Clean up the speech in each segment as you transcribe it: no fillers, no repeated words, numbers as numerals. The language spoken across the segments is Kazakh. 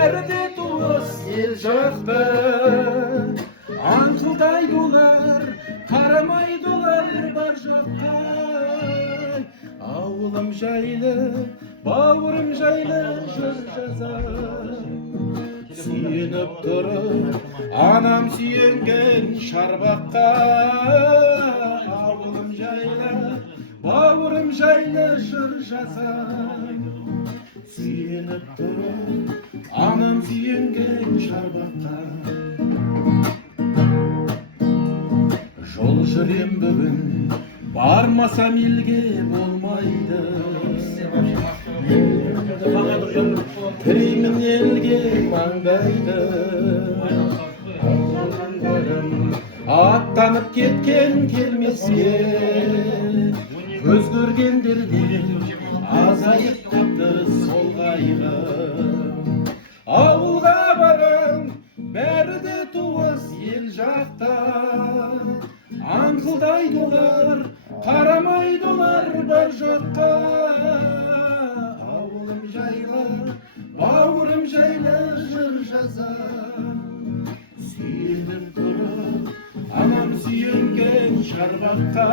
бәрі де туыс ел жақты. Аңқылдайды олар, қарамайды олар бар жаққа. Ауылым жайлы, бауырым жайлы жыр жазар. Сүйеніп тұрып, анам сүйенген шарбаққа. Ауылым жайлы, бауырым жайлы жыр жазар. Сүйеніп тұрып, анам сүйенген шарбаққа. Жол жүрем бүгін, бармасам елге болмайды. Тіремін елге маңдайды. Аттанып кеткен келмеске, көз көргендерден азайып қапты сол қайғы. Ауылға барам, бәрі де туыс ел жақта. Аңқылдайды олар, қарамайды олар бар жаққа. Ауылым жайлы, бауырым жайлы жыр жазар. Сүйеніп тұрып, анам сүйенген шарбаққа.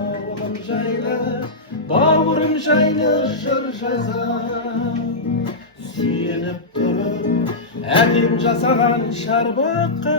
Ауылым жайлы, бауырым жайлы жыр жазар. Сүйеніп тұрып, әкем жасаған шарбаққа.